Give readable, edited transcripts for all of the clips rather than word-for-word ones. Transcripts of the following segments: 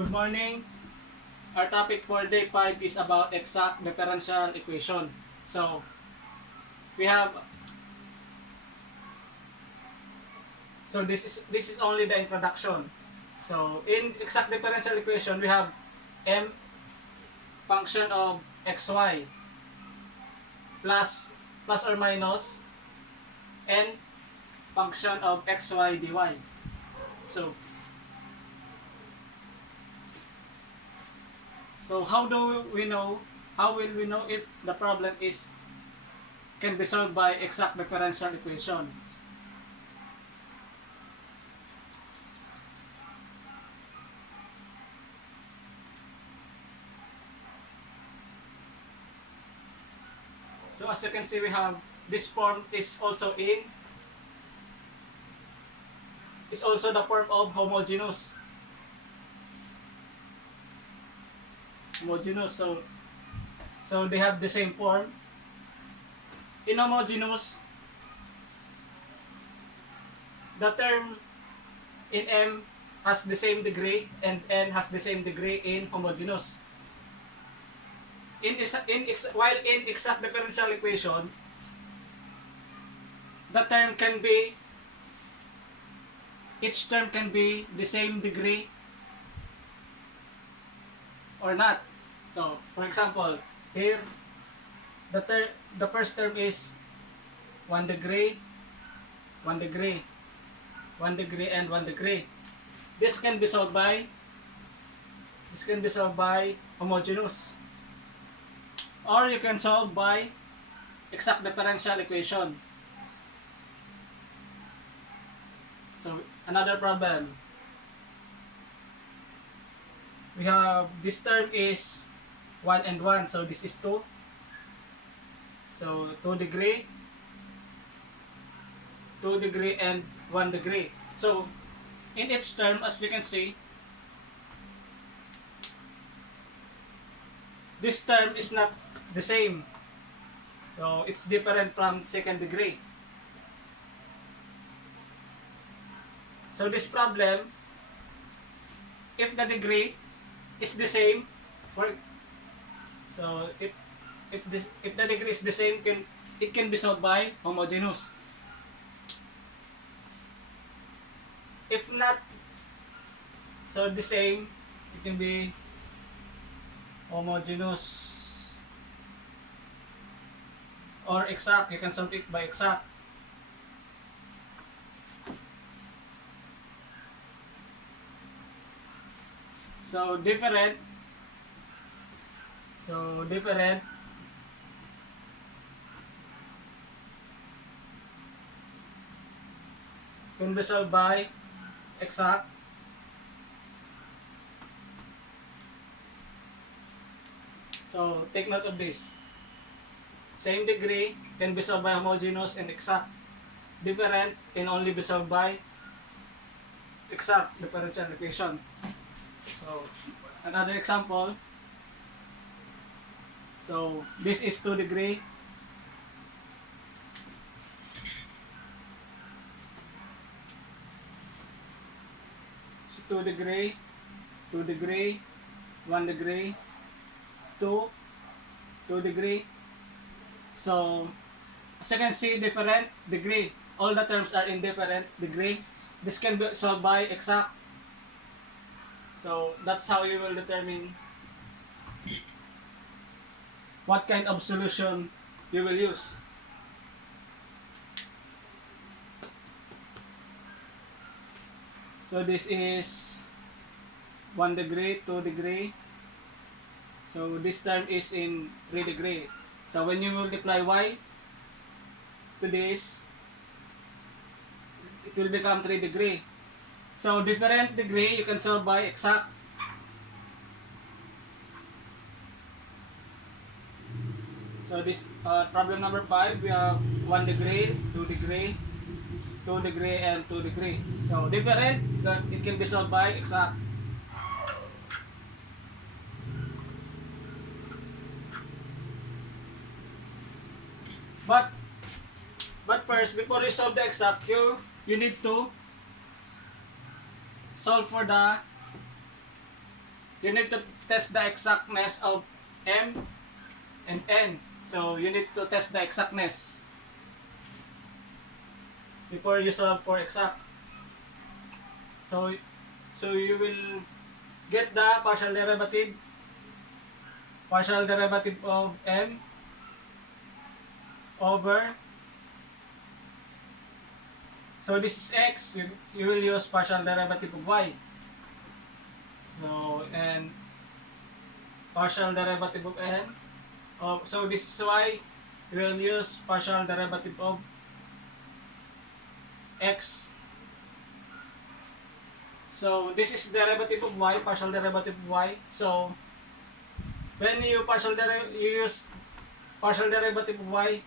Good morning. Our topic for day 5 is about exact differential equation. So, we have this is only the introduction. So, in exact differential equation, we have m function of xy plus or minus n function of xy dy. So, how will we know if the problem can be solved by exact differential equation? So as you can see, we have this form is also the form of homogeneous. So they have the same form. In homogeneous, the term in M has the same degree and N has the same degree in homogeneous. While in exact differential equation, each term can be the same degree or not. So, for example, here the first term is 1 degree, 1 degree, 1 degree, and 1 degree. This can be solved by homogeneous, or you can solve by exact differential equation. So another problem, we have this term is 1 and 1, so this is 2. So 2 degree, 2 degree, and 1 degree. So in each term, as you can see, this term is not the same. So it's different from second degree. So this problem, if the degree is the same, if the degree is the same, it can be solved by homogeneous. If not, so the same, it can be homogeneous or exact. You can solve it by exact. So different can be solved by exact. So take note of this. Same degree can be solved by homogeneous and exact. Different can only be solved by exact differential equation. So another example. So this is 2 degree. It's 2 degree, 2 degree, 1 degree, 2 degree. So as you can see, different degree. All the terms are in different degree. This can be solved by exact. So that's how you will determine what kind of solution you will use. So this is 1 degree, 2 degree. So this term is in 3 degree. So when you multiply y to this, it will become 3 degree. So different degree you can solve by exact. So this problem number 5, we have 1 degree, 2 degree, 2 degree, and 2 degree. So different, that it can be solved by exact. But first, before you solve the exact, you need to solve for the you need to test the exactness of m and n. So you need to test the exactness before you solve for exact. So you will get the partial derivative of m over, so this is x, you will use partial derivative of y. So, and partial derivative of n, so this is y, you will use partial derivative of x. So this is derivative of y, partial derivative of y. So when you use partial derivative of y,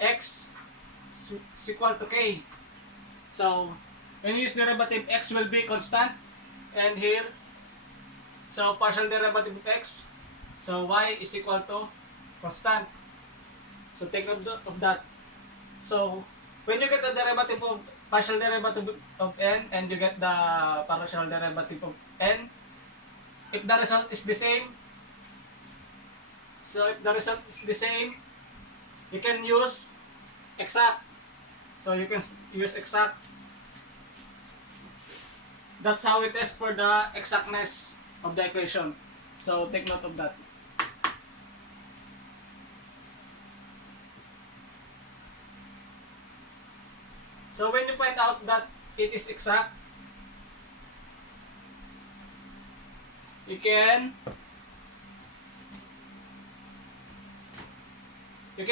x is equal to k. So when you use derivative, x will be constant, and here, so partial derivative of x, so y is equal to constant. So take note of that. So when you get the derivative of partial derivative of n and you get the partial derivative of n, if the result is the same, you can use exact. So you can use exact. That's how we test for the exactness of the equation. So take note of that. So when you find out that it is exact, you can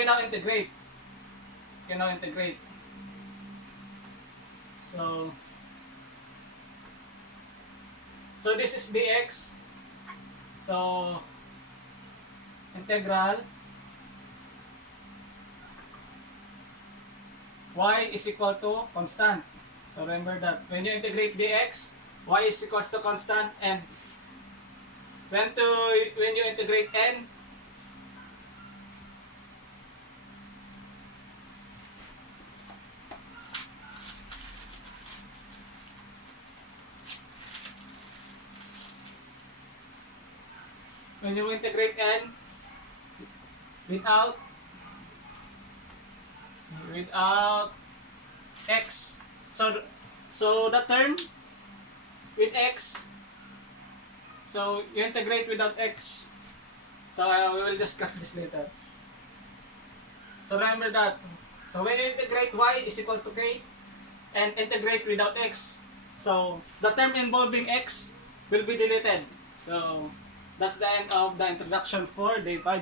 now integrate. So this is dx. So integral y is equal to constant. So remember that when you integrate dx, y is equals to constant, and when you integrate n, without x, so the term with x, so you integrate without x. So we will discuss this later. So remember that. So when you integrate y is equal to k and integrate without x, so the term involving x will be deleted. So that's the end of the introduction for day 5.